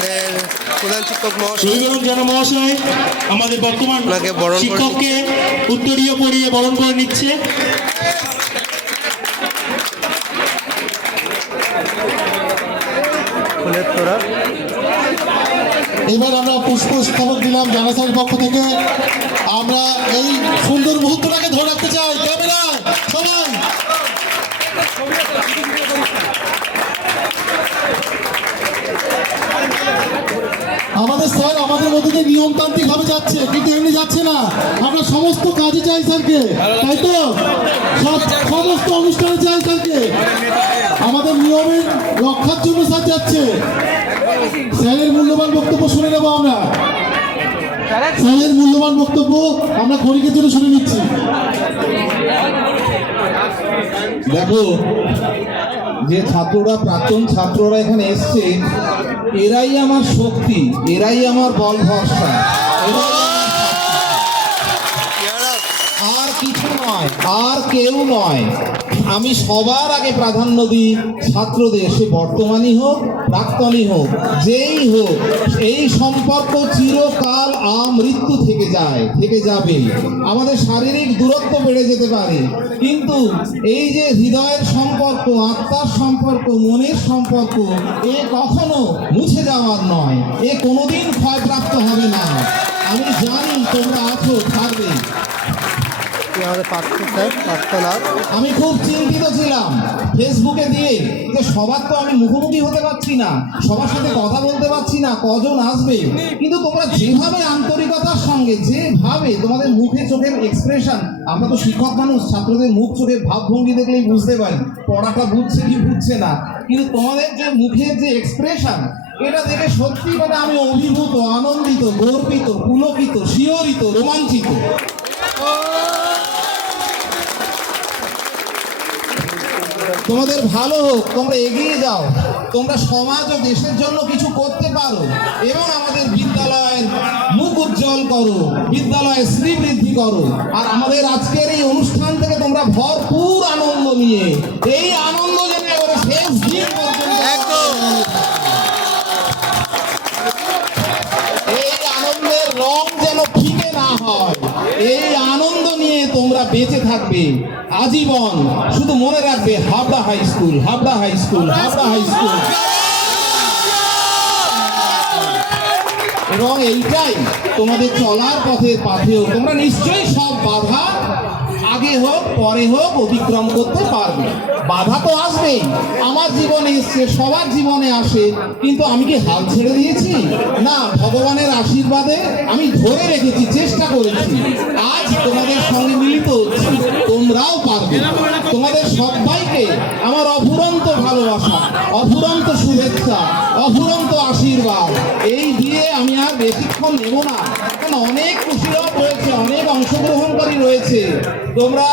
আমাদের প্রধান শিক্ষক মহাশয় জানা মহাশয় আমাদের বর্তমান শিক্ষককে উত্তরীয় পরিয়ে বরণ করে নিচ্ছে। ফুলের তোড়া। এবার আমরা পুষ্পস্তবক দিলাম জানাসার পক্ষ থেকে। আমরা এই সুন্দর মুহূর্তটাকে ধরে রাখতে চাই। ক্যামেরা সবাই আমাদের স্যার আমাদের মধ্যে দিয়ে নিয়মতান্ত্রিক ভাবে যাচ্ছে, কিন্তু এমনি যাচ্ছে না। আমরা সমস্ত কাজে চাই স্যারকে, তাই তো? সমস্ত অনুষ্ঠানে চাই স্যারকে। আমাদের নিয়মের রক্ষার জন্য স্যার যাচ্ছে। স্যারের মূল্যবান বক্তব্য শুনে নেবো আমরা। স্যারের মূল্যবান বক্তব্য আমরা ক্ষণিকের জন্য শুনে নিচ্ছি। দেখো, যে ছাত্ররা প্রাক্তন ছাত্ররা এখানে এসছে, এরাই আমার শক্তি, এরাই আমার বল ভরসা, আর কিছু নয়, আর কেউ নয়। আমি সবার আগে প্রাধান্য দিই ছাত্রদের, সে বর্তমানই হোক প্রাক্তনই হোক, যেই হোক। এই সম্পর্ক চিরকাল আমৃত্যু থেকে যায়, থেকে যাবে। আমাদের শারীরিক দূরত্ব বেড়ে যেতে পারে, কিন্তু এই যে হৃদয়ের সম্পর্ক, আত্মার সম্পর্ক, মনের সম্পর্ক, এ কখনো মুছে যাওয়ার নয়, এ কোনোদিন ক্ষয়প্রাপ্ত হবে না। আমি জানি তোমরা আছো, থাকবে। আমি খুব চিন্তিত ছিলাম ফেসবুকে দিয়ে যে সবার তো আমি মুখোমুখি হতে পারছি না, সবার সাথে কথা বলতে পারছি না, কজন আসবে। কিন্তু তোমরা যেভাবে আন্তরিকতার সঙ্গে, যেভাবে তোমাদের মুখে চোখের এক্সপ্রেশন, আমরা তো শিক্ষক মানুষ, ছাত্রদের মুখ চোখের ভাবভঙ্গি দেখলেই বুঝতে পারি পড়াটা বুঝছে কি বুঝছে না। কিন্তু তোমাদের যে মুখের যে এক্সপ্রেশন, এটা দেখে সত্যি কথা আমি অভিভূত, আনন্দিত, গর্বিত, পুলকিত, শিহরিত, রোমাঞ্চিত। তোমাদের ভালো হোক, তোমরা এগিয়ে যাও, তোমরা সমাজ ও দেশের জন্য কিছু করতে পারো, এবং আমাদের বিদ্যালয়ের মুখ উজ্জ্বল করো, বিদ্যালয়ের শ্রীবৃদ্ধি করো। আর আমাদের আজকের এই অনুষ্ঠান থেকে তোমরা ভরপুর আনন্দ নিয়ে, এই আনন্দ যেন এবারে শেষ দিন পর্যন্ত, এই আনন্দের রং যেন ফিকে না হয়, এই আনন্দ নিয়ে তোমরা বেঁচে থাকবে আজীবন। শুধু মনে রাখবে, Habra high school, Habra high school, Habra high school. এবং এইটাই তোমাদের চলার পাথেও তোমরা নিশ্চয়ই সব বাধা আগে হোক পরে হোক অতিক্রম করতে পারবে। বাধা তো আসবেই, আমার জীবনে এসছে, সবার জীবনে আসে, কিন্তু আমি কি হাল ছেড়ে দিয়েছি? না, ভগবানের আশীর্বাদে আমি ধরে রেখেছি, চেষ্টা করেছি। আজ তোমাদের সঙ্গে মিলিত হচ্ছি, তোমরাও পারবে। তোমাদের সবাইকে আমার অফুরন্ত ভালোবাসা, অফুরন্ত শুভেচ্ছা, অফুরন্ত আশীর্বাদ এই দিয়ে আমি আর বেশিক্ষণ নেব না, কারণ অনেক খুশিরাও রয়েছে, অনেক অংশগ্রহণকারী রয়েছে। তোমরা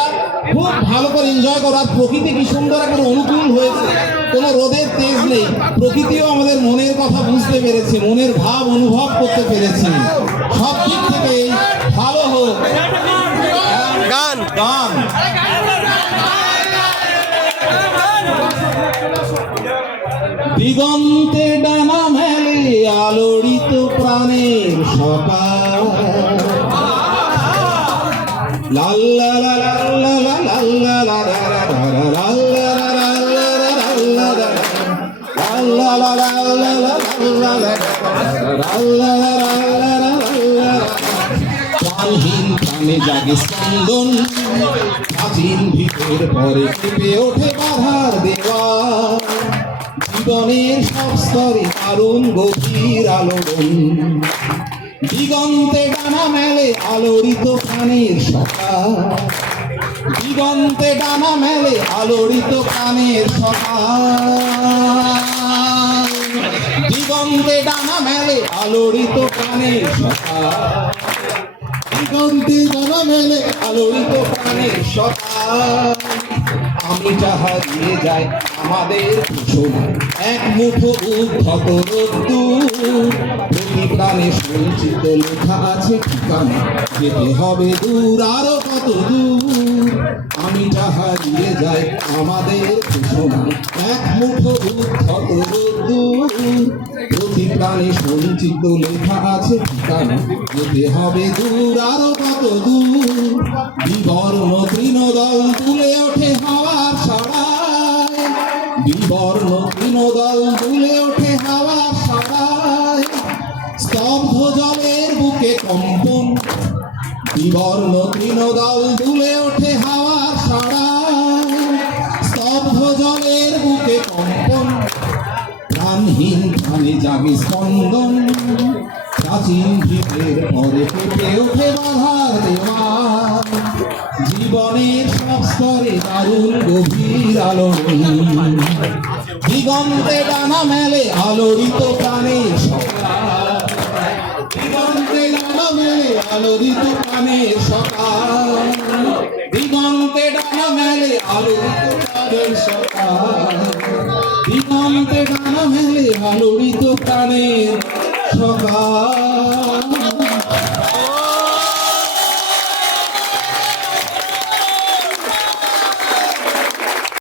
খুব ভালো করে এনজয় করো। আর প্রকৃতি কি সুন্দর একটা অনুকূল হয়েছে, কোনো রোদের তেজ নেই, প্রকৃতিও আমাদের মনের কথা বুঝতে পেরেছে, মনের ভাব অনুভব করতে পেরেছে। সব দিক থেকে ভালো হোক। গান গান দিগন্তে ডানা মেলে আলোড়িত প্রাণের সকাল, লাল্লা লাল্লা লাল্লা প্রাণহীন প্রাণে জাগে স্পন্দন, প্রাচীন ভিতর পরে কেঁপে ওঠে বাধার দেওয়াল। জীবনের সব স্তরে দারুণ গভীর আলোড়ন, দিগন্তে ডানা মেলে আলোড়িত প্রাণের সকাল, দিগন্তে ডানা মেলে আলোড়িত প্রাণের সকাল, দিগন্তে ডানা মেলে আলোড়িত প্রাণের সকাল, দিগন্তে ডানা মেলে আলোড়িত প্রাণের সকাল। আমি যাহা দিয়ে যাই আমাদের ঘোষণা, এক মুঠো উদ্ধত রোদ্দুর, প্রতি প্রাণে সঞ্চিত লেখা আছে ঠিকানা, যেতে হবে দূর, আরো কত দূর। আমি যাহা দিয়ে যাই আমাদের ঘোষণা, এক মুঠো উদ্ধত রোদ্দুর, প্রতি প্রাণে সঞ্চিত লেখা আছে ঠিকানা, যেতে হবে দূর আরো কত দূর। বিবর্ণ তৃণদল তুলে ওঠে হাওয়ার ছড়ায়, বিবর্ণ তৃণদল তুলে ওঠে হাওয়ার ছড়ায়। স্তব্ধ জলের বুকে কম্পন, বিবর্ণ তৃণদল তুলে ওঠে হাওয়ার ছড়ায়। স্তব্ধ জলের বুকে কম্পন, প্রাণহীন প্রাণে জাগে স্পন্দন। প্রাচীন ভিতের পরে কেঁপে ওঠে বাধার দেওয়াল। জীবনের সব স্তরে দারুণ গভীর আলোড়ন। দিগন্তে ডানা মেলে আলোড়িত প্রাণের সকাল, দিগন্তে ডানা মেলে আলোড়িত প্রাণের সকাল। দিগন্তে ডানা মেলে আলোড়িত প্রাণের সকাল, দিগন্তে ডানা মেলে আলোড়িত প্রাণের